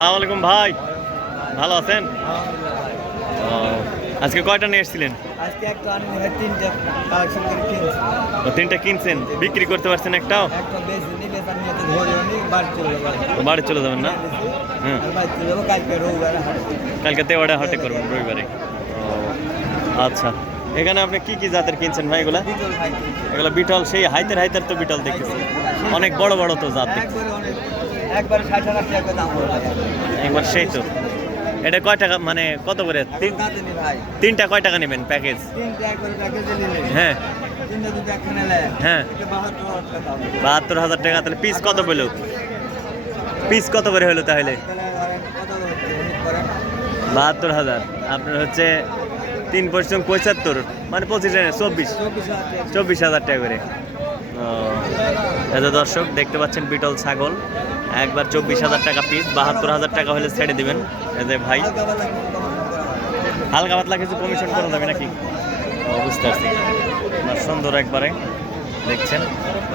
আসসালামাইকুম ভাই। ভালো আছেন? আজকে কয়টা নিয়ে এসেছিলেন? তিনটা কিনছেন? বিক্রি করতে পারছেন একটাও? বাড়ি চলে যাবেন না? হ্যাঁ। কালকে রোববার হাট। করবেন রবিবারে। ও, আচ্ছা। এখানে আপনি কি কি জাতের কিনছেন ভাই এগুলা? বিটল এগুলো বিটল সেই হাইতের হাইতের তো বিটল দেখতেছি। অনেক বড় বড় তো জাত দেখতেছি। একবারে একবারে ষাট টাকা দাম হলো ভাই একবার সেই তো। এটা কয় টাকা মানে কত করে? তিন তিনটা কয় টাকা নেবেন প্যাকেজ? তিনটা একবারে প্যাকেজে নিলে। হ্যাঁ। হ্যাঁ। এটা বাহাত্তর হাজার টাকা দাম। তাহলে পিস কত পেল পিস কত করে হলো তাহলে? বাহাত্তর হাজার। আপনার হচ্ছে তিন পরিশ্রম পঁচাত্তর মানে পঁচিশ চব্বিশ। চব্বিশ হাজার টাকা। করে। ও, দর্শক দেখতে পাচ্ছেন বিটল ছাগল। একবার চব্বিশ হাজার টাকা পিস বাহাত্তর হাজার টাকা হলে ছেড়ে দেবেন। যে ভাই, হালকা পাতলা কিছু কমিশন করা যাবে নাকি? বুঝতে পারছি। সুন্দর একবারে, দেখছেন?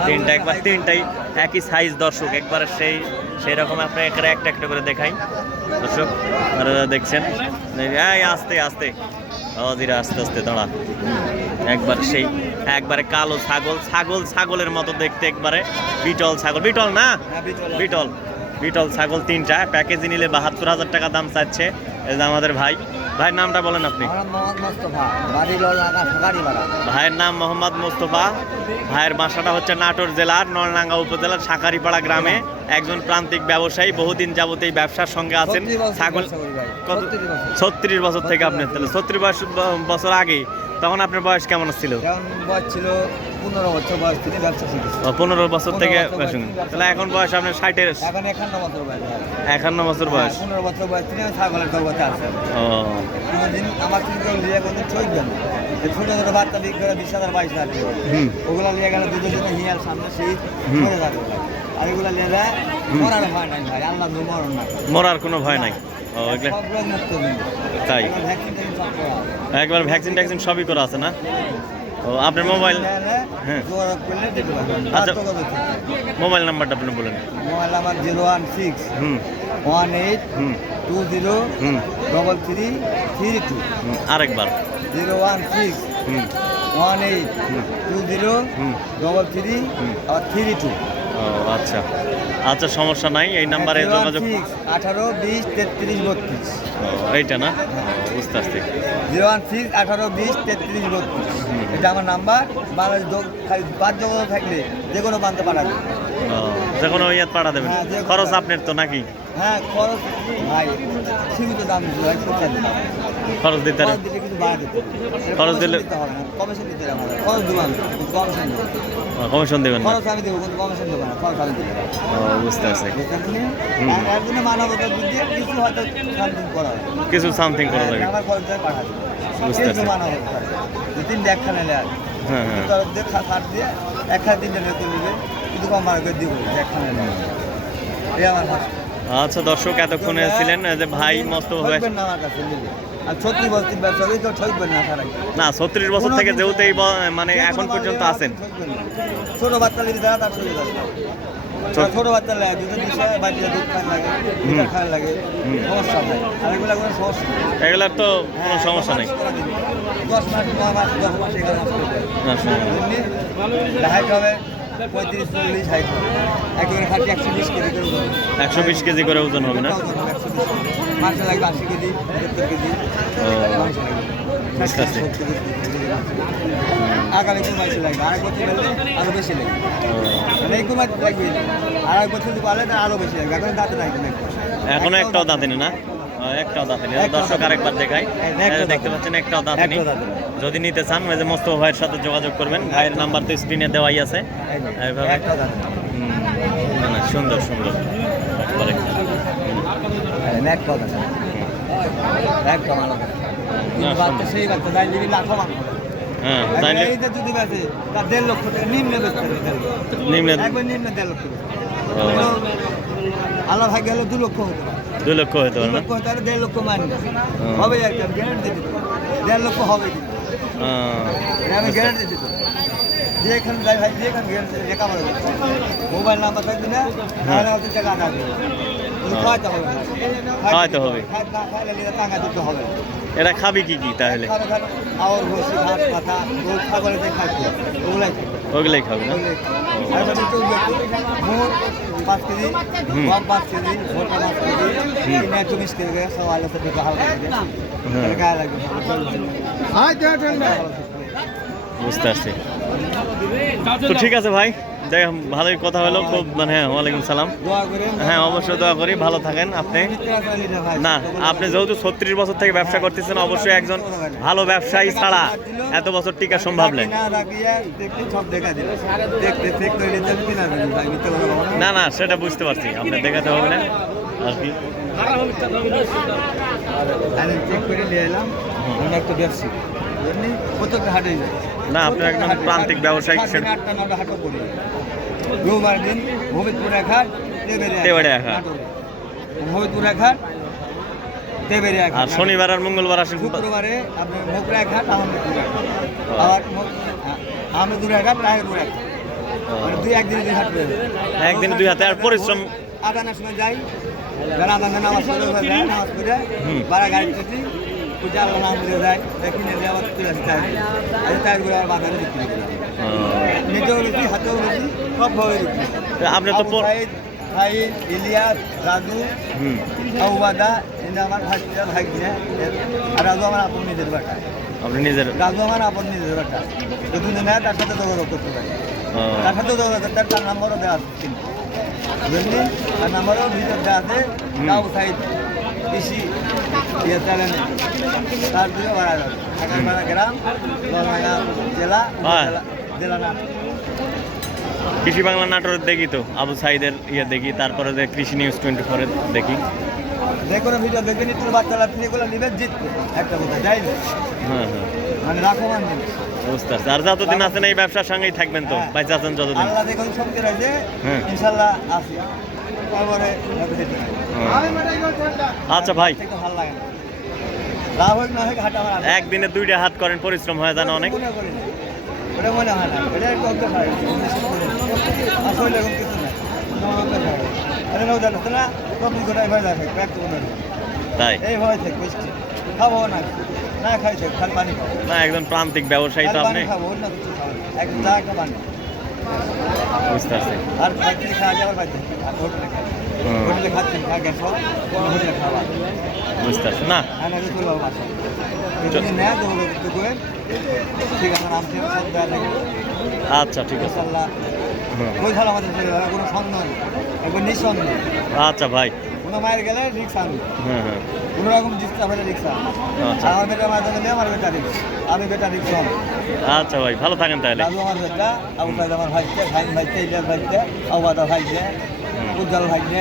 তিনটা একবার, তিনটাই একই সাইজ দর্শক, একবারে সেই সেই রকম আপনার একটা একটা একটা করে দেখাই। দর্শক দেখছেন? এই, আস্তে আস্তে। অধীরে আস্তে আস্তে, দাঁড়া। একবার সেই একবারে কালো ছাগল ছাগল ছাগলের মতো দেখতে একবারে। বিটল ছাগল। বিটল না? হ্যাঁ, বিটল। বিটল। ছাগল তিনটা। প্যাকেজে নিলে বাহাত্তর হাজার টাকা দাম চাচ্ছে এই যে আমাদের ভাই। ভাইয়ের নামটা বলেন আপনি। ভাইয়ের নাম মোহাম্মদ মোস্তফা। ভাইয়ের বাসাটা হচ্ছে নাটোর জেলার নলডাঙ্গা উপজেলার সাকারিপাড়া গ্রামে। একজন প্রান্তিক ব্যবসায়ী বহুদিন যাবত এই ব্যবসার সঙ্গে আছেন। ছাগল ছত্রিশ বছর। থেকে আপনি তাহলে ছত্রিশ বছর আগে তখন আপনার বয়স কেমন ছিল? বয়স ছিল পনেরো বছর বয়স থেকে ব্যবসা শিখেছি পনেরো বছর থেকে 15 বছর বয়স থেকে ব্যবসা তাহলে এখন বয়স আপনার ষাটের এখন একান্ন বছর বয়স। একান্ন বছর বয়স। হ্যাঁ, পনেরো বছর বয়স থেকে আমি ছাগলের জগতে আছে। ও। কোনোদিন আমার কিন্তু লিয়ে কোনোদিন চলবে না। ছোট ছোট বাচ্চা বিক্রি করে বিশ হাজার বাইশ হাজার টাকা। ওগুলা নিয়ে গেলে দুধের জন্য হিয়ার সামনে শীত হুম। মরে যাবে আর এগুলা নিয়ে যায় মরার ভয় নাই ভাই আল্লাহ মরণ মরার কোনো ভয় নাই। তাই। একবার ভ্যাকসিন ট্যাকসিন সবই করা আছে না? ও আপনার মোবাইল হ্যাঁ। আচ্ছা। মোবাইল নাম্বারটা আপনি বলেন। Mobile number zero one six hmm. One eight hmm. Two zero hmm. Double three three two. আরেকবার। Zero one six hmm. One eight two zero hmm. Double three. আর থ্রি টু। ও আচ্ছা। আচ্ছা সমস্যা নাই এই নাম্বারে যোগাযোগ আঠারো বিশ তেত্রিশ বত্রিশ। এইটা না? বুঝতে পারছি। জিরো ওয়ান সিক্স আঠারো বিশ তেত্রিশ বত্রিশ। এটা আমার নাম্বার বাংলাদেশ বাদ যোগাযোগ থাকলে যে কোনো বান্ধব পাঠাবে যে কোনো ইয়ে পাঠা দেবেন। হ্যাঁ, খরচ আপনার তো নাকি? হ্যাঁ খরচ ভাই সীমিত দাম দিতে ভাই হবে? খরচ দিতে খরচ দিলে কিন্তু বাড়া দিতে হবে। খরচ দিলে- হবে না কমিশন দিতে হবে না খরচ দেবো আমি কমিশন দেবো কমিশন দেবেন খরচ আমি দেবো কিন্তু কমিশন দেবো না খরচ আমি দেবো বুঝতে পারছি। একদিনে মানবতার দিক দিয়ে কিছু হয়তো সামথিং করা হবে। কিছু সামথিং করা হ্যাঁ, যাবে আমার খরচ দিয়ে পাঠাবে বুঝতে পারছি। মানবতা দু তিন দেখা নিলে আর হ্যাঁ হ্যাঁ। তরফ দিয়ে খাট দিয়ে এক খাট তিনটে নিতে নিবে কিন্তু কম ভাড়া করে দিব নিলে এই আমার ভাষা। আচ্ছা দর্শক এতক্ষণে ছিলেন যে ভাই মস্ত ঠকবেন না ছত্রিশ বছর থেকে যেহেতু মানে এখন পর্যন্ত আছেন। ছোট বাচ্চা। ছোট- বাচ্চা লাগে দুধের বিষয়ে বাচ্চা দুধ খান লাগে হুম। খান লাগে সমস্যা নেই। আর এগুলো কোনো সমস্যা এগুলার তো কোনো হ্যাঁ, সমস্যা নেই। দশ মাস করে মাস দশ মাস এগারো মাস করে দেয়। না, সমস্যা নেই। এমনি হাইট হবে। পঁয়ত্রিশ চল্লিশ হাইট একেবারে খাটি একশো বিশ কেজি করে ওজন। একশো বিশ কেজি করে ওজন হবে না? ওজন হবে 120 কেজি। মাংস লাগবে আশি কেজি সত্তর কেজি। মাংস লাগবে। আগামী কোন মাংস বছর আরও বেশি লাগবে। ও, মানে লাগবে। আর এক বছর যদি পারলে না আরও বেশি লাগবে। এখন দাঁতে লাগবে না এখনও একটাও দাঁতেনি না? একটাও একটাও দর্শক আরেকবার দেখাই। দেখতে পাচ্ছেন একটাও যদি নিতে চান যে মোস্তফা ভাইয়ের সাথে যোগাযোগ করবেন। ভাইয়ের নাম্বার তো স্ক্রিনে দেওয়াই আছে। এইভাবে। একটা দাঁত হুম, না না সুন্দর। সুন্দর হ্যাঁ নিম্নে। আল্লাহ ভাগ্য হলে দু লক্ষ হতে পারে। দুই লক্ষ হতে পারে না? দেড় লক্ষ হুম। হবে আর কি গ্যারান্টি দিতে দেড় লক্ষ হবে। আমি গ্যারান্টি দিতে এখানে যাই ভাই যে এখানে গ্যারান্টি লেখা পড়ে মোবাইল নাম্বার থাকবে না নাহলে হয়তো টাকা আনা হ্যাঁ। খাওয়াতে হবে। খাওয়াতে হবে। না খাইলে টাকা দিতে হবে। এটা খাবি কি কি তাহলে? পাতা গরু খাচ্ছে ওগুলাই ওগুলাই খাবি না ওগুলাই খাবে। আর যদি কেউ দেখতো, মোট পাঁচ কেজি হুম। গম পাঁচ কেজি ভোটা পাঁচ কেজি কিনে চল্লিশ কেজি করে সব আলু সাথে হালকা কেজি হ্যাঁ। গায়ে লাগবে বুঝতে পারছি তো ঠিক আছে ভাই যাই হোক, ভালোই কথা হলো। খুব মানে হ্যাঁ ওয়ালাইকুম সালাম। হ্যাঁ অবশ্যই দোয়া করি। ভালো থাকেন আপনি। না আপনি যেহেতু ছত্রিশ বছর থেকে ব্যবসা করতেছেন অবশ্যই একজন ভালো ব্যবসায়ী ছাড়া এত বছর টিকা সম্ভব নেই না না সেটা বুঝতে পারছি। আপনি দেখাতে হবে না। আর কি? আমি চেক করে নিয়ে এলাম। একটা প্রত্যেকটা যায়। না আপনি একদম প্রান্তিক ব্যবসায়ী সেটা আটটা নটা হাটও করি। রবিবার দিন ভবিতপুর এক হাট তেবাড়িয়া হাট। ভবিতপুর এক হাট তেবেরিয়া এক হাট। শনিবার আর মঙ্গলবার আসেন শুক্রবারে আপনি মোকরা এক হাট আহমেদপুর এক আবার আহমেদপুর এক হাট এক মানে দুই একদিনে দুই হাট। একদিনে দুই হাতে আর পরিশ্রম আদানের সময় যাই। যারা আদানের নামাজ পড়ে নামাজ পড়ে। বারা গাড়ি পূজা নাম দিয়ে যায় কিনে দিয়ে আবার চলে আসি টায়ার আর টায়ারগুলো আবার বাজারে বিক্রি করি। নিজেও বেশি হাতেও বেশি সবভাবে বিক্রি আপনি তো সাইদ, ইলিয়াস রাজু আউবাদা এটা আমার ভাই ভাই কিনে। আর রাজু আমার আপন নিজের বাটা। আপনি নিজের রাজু আমার আপন নিজের বাটা। যদি নেয় তার সাথে যোগাযোগ করতে পারি। তার সাথেও যোগাযোগ পারি, তার নাম্বারও দেওয়া আছে কিন্তু। বুঝলি তার নাম্বারও ভিতর দেওয়া আছে। হুম। আবু কৃষি ইয়ে চ্যানেলে তার দিকে যাবে। ঢাকার গ্রাম লড়াইয়া জেলা। জেলা- নাম। কৃষি বাংলা নাটোর দেখি তো আবু সাইদের ইয়ে দেখি তারপরে যে কৃষি নিউজ টোয়েন্টি ফোরে দেখি। যে কোনো ভিডিও দেখে নিত্য বাচ্চারা এগুলো নিবে জিতবে। একটা কথা যাই না হ্যাঁ হ্যাঁ। মানে রাখমান জিনিস। বুঝতে পারছি আর যতদিন আছেন এই ব্যবসার সঙ্গেই থাকবেন তো হ্যাঁ। বাইচে আছেন যতদিন। আল্লাহ দেখুন শক্তি রয়েছে হ্যাঁ। ইনশাল্লাহ তারপরে আচ্ছা ভাই। একদিনে দুইটা হাত করেন পরিশ্রম হয় জানো অনেক? না। না। না। তাই? খাব একজন প্রান্তিক ব্যবসায়ী তো আপনি। বুঝতে পারছি। আর খাচ্ছি খাওয়া যাবার বাড়িতে হোটেলে খাই। হোটেলে খাচ্ছি খা গ্যাস হোটেলে খাওয়া বুঝতে পারছি। না। আনা যে চলে যাব থাকবে আচ্ছা ঠিক আছে। আচ্ছা ভাই। কোনো মায়ের গেলে রিক্স আনব। হ্যাঁ হ্যাঁ। কোনো রকম ডিস্টার্ব হলে রিক্স। আচ্ছা। আমার বেটা মায়ের নিয়ে আমার বেটা রিক্স। আমি বেটা রিক্স হবে আচ্ছা ভাই ভালো থাকেন তাহলে। দাদু আমার বেটা আবু আমার ভাইতে ভাই ভাইতে ইলিয়াস ভাইতে আবাদা ভাইকে উজ্জ্বল ভাইতে